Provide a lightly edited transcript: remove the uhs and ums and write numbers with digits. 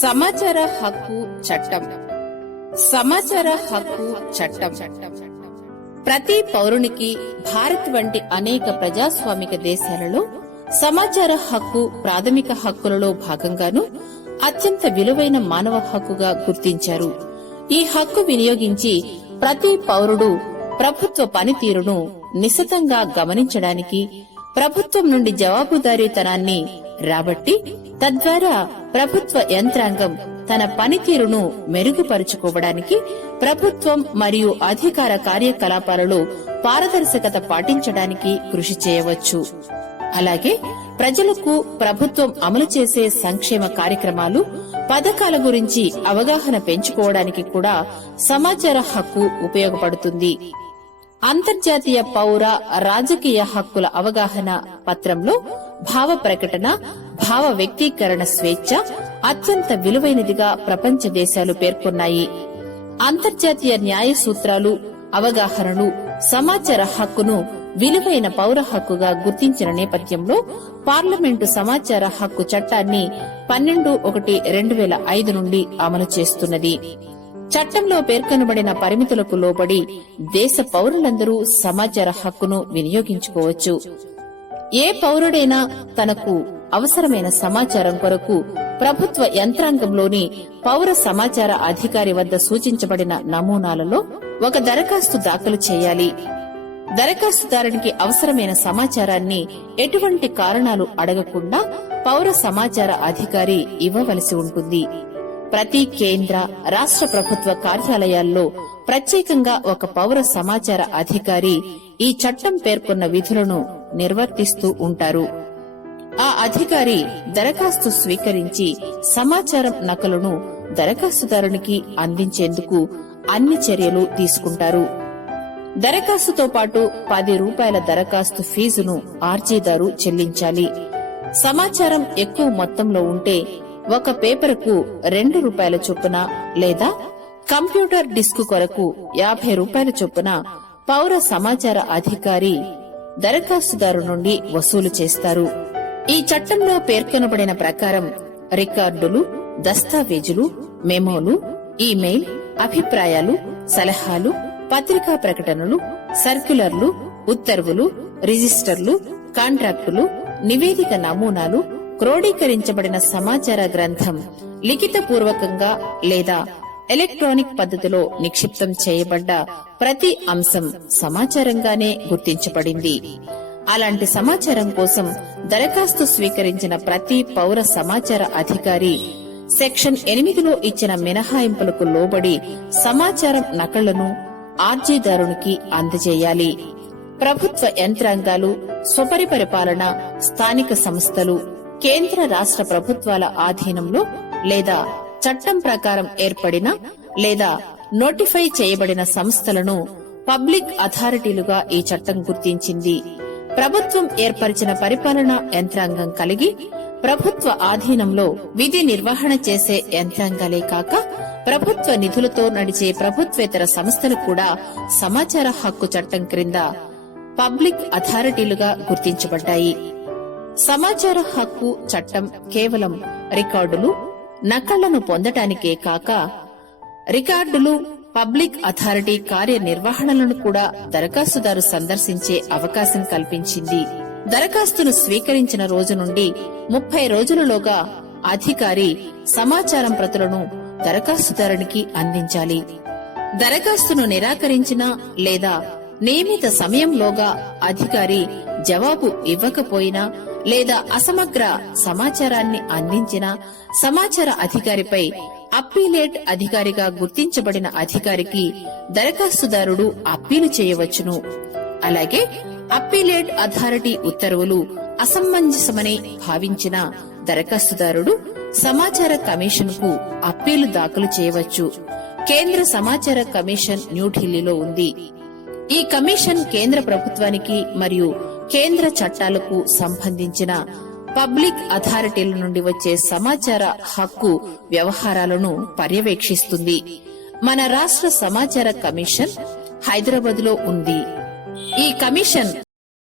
సమాచార హక్కు చట్టం. సమాచార హక్కు చట్టం ప్రతి పౌరునికి భారత్ వంటి అనేక ప్రజాస్వామిక దేశాలలో సమాచార హక్కు ప్రాథమిక హక్కులలో భాగంగాను అత్యంత విలువైన మానవ హక్కుగా గుర్తించారు. ఈ హక్కు వినియోగించి ప్రతి పౌరుడు ప్రభుత్వ పనితీరును నిశితంగా గమనించడానికి, ప్రభుత్వం నుండి జవాబుదారీతనాన్ని రాబట్టి తద్వారా ప్రభుత్వ యంత్రాంగం తన పనితీరును మెరుగుపరుచుకోవడానికి, ప్రభుత్వం మరియు అధికార కార్యకలాపాలలో పారదర్శకత పాటించడానికి కృషి చేయవచ్చు. అలాగే ప్రజలకు ప్రభుత్వం అమలు చేసే సంక్షేమ కార్యక్రమాలు, పథకాల గురించి అవగాహన పెంచుకోవడానికి కూడా సమాచార హక్కు ఉపయోగపడుతుంది. అంతర్జాతీయ పౌర రాజకీయ హక్కుల అవగాహన పత్రంలో భావ ప్రకటన, భావ వ్యక్తీకరణ స్వేచ్ఛ అత్యంత విలువైనదిగా ప్రపంచ దేశాలు పేర్కొన్నాయి. అంతర్జాతీయ న్యాయ సూత్రాలు, అవగాహనలు సమాచార హక్కును విలువైన పౌర హక్కుగా గుర్తించిన నేపథ్యంలో పార్లమెంటు సమాచార హక్కు చట్టాన్ని 12/1/2005 నుండి అమలు చేస్తున్నది. చట్టంలో పేర్కొనబడిన పరిమితులకు లోబడి దేశ పౌరులందరూ సమాచార హక్కును వినియోగించుకోవచ్చు. ఏ పౌరుడైనా తనకు అవసరమైన సమాచారం కొరకు ప్రభుత్వ యంత్రాంగంలోని పౌర సమాచార అధికారి వద్ద సూచించబడిన నమూనాలలో ఒక దరఖాస్తు దాఖలు చేయాలి. దరఖాస్తుదారునికి అవసరమైన సమాచారాన్ని ఎటువంటి కారణాలు అడగకుండా పౌర సమాచార అధికారి ఇవ్వవలసి ఉంటుంది. ప్రతి కేంద్ర, రాష్ట్ర ప్రభుత్వ కార్యాలయాల్లో ప్రత్యేకంగా ఒక పౌర సమాచార అధికారి ఈ చట్టం పేర్కొన్న విధులను నిర్వర్తిస్తూ ఉంటారు. ఆ అధికారి దరఖాస్తు స్వీకరించి సమాచారం నకలును దరఖాస్తుదారునికి అందించేందుకు అన్ని చర్యలు తీసుకుంటారు. దరఖాస్తుతో పాటు ₹10 దరఖాస్తు ఫీజును అర్జీదారు చెల్లించాలి. సమాచారం ఎక్కువ మొత్తంలో ఉంటే ఒక పేపరుకు ₹2 చొప్పున లేదా కంప్యూటర్ డిస్క్ కొరకు ₹50 చొప్పున పౌర సమాచార అధికారి దరఖాస్తుదారు నుండి వసూలు చేస్తారు. ఈ చట్టంలో పేర్కొనబడిన ప్రకారం రికార్డులు, దస్తావేజులు, మెమోలు, ఇమెయిల్, అభిప్రాయాలు, సలహాలు, పత్రికా ప్రకటనలు, సర్క్యులర్లు, ఉత్తర్వులు, రిజిస్టర్లు, కాంట్రాక్టులు, నివేదిక నమూనాలు, క్రోడీకరించబడిన సమాచార గ్రంథం లిఖితపూర్వకంగా లేదా ఎలక్ట్రానిక్ పద్ధతిలో నిక్షిప్తం చేయబడ్డ ప్రతి అంశం సమాచారంగానే గుర్తించబడింది. అలాంటి సమాచారం కోసం దరఖాస్తు స్వీకరించిన ప్రతి పౌర సమాచార అధికారి సెక్షన్ 8లో ఇచ్చిన మినహాయింపులకు లోబడి సమాచారం నకళ్లను అర్జీదారునికి అందజేయాలి. ప్రభుత్వ యంత్రాంగాలు, స్వపరిపాలన, స్థానిక సంస్థలు, కేంద్ర రాష్ట్ర ప్రభుత్వాల ఆధీనంలో లేదా చట్టం ప్రకారం ఏర్పడిన లేదా నోటిఫై చేయబడిన సంస్థలను పబ్లిక్ అథారిటీలుగా ఈ చట్టం గుర్తించింది. ప్రభుత్వం ఏర్పరిచిన పరిపాలనా యంత్రాంగం కలిగి ప్రభుత్వ ఆధీనంలో విధి నిర్వహణ చేసే యంత్రాంగాలే కాక ప్రభుత్వ నిధులతో నడిచే ప్రభుత్వేతర సంస్థలు కూడా సమాచార హక్కు చట్టం క్రింద పబ్లిక్ అథారిటీలుగా గుర్తించబడ్డాయి. సమాచార హక్కు చట్టం కేవలం రికార్డులు, నకళ్లను పొందటానికే కాక రికార్డులు, పబ్లిక్ అథారిటీ కార్యనిర్వహణలను కూడా దరఖాస్తుదారు సందర్శించే అవకాశం కల్పించింది. దరఖాస్తును స్వీకరించిన రోజు నుండి 30 రోజులలోగా అధికారి సమాచారం ప్రతులను దరఖాస్తుదారునికి అందించాలి. దరఖాస్తును నిరాకరించిన లేదా నియమిత సమయంలోగా అధికారి జవాబు ఇవ్వకపోయినా లేదా అసమగ్ర సమాచారాన్ని అందించిన సమాచార అధికారిపై అప్పీలేట్ అధికారిగా గుర్తించబడిన అధికారికి దరఖాస్తుదారుడు అప్పీలు చేయవచ్చును. అలాగే అప్పీలేట్ అథారిటీ ఉత్తర్వులు అసమంజసమని భావించిన దరఖాస్తుదారుడు సమాచార కమిషన్ కు అప్పీలు దాఖలు చేయవచ్చు. కేంద్ర సమాచార కమిషన్ న్యూఢిల్లీలో ఉంది. ఈ కమిషన్ కేంద్ర ప్రభుత్వానికి మరియు కేంద్ర చట్టాలకు సంబంధించిన పబ్లిక్ అథారిటీల నుండి వచ్చే సమాచార హక్కు వ్యవహారాలను పర్యవేక్షిస్తుంది. మన రాష్ట్ర సమాచార కమిషన్ హైదరాబాద్ లో ఉంది. ఈ కమిషన్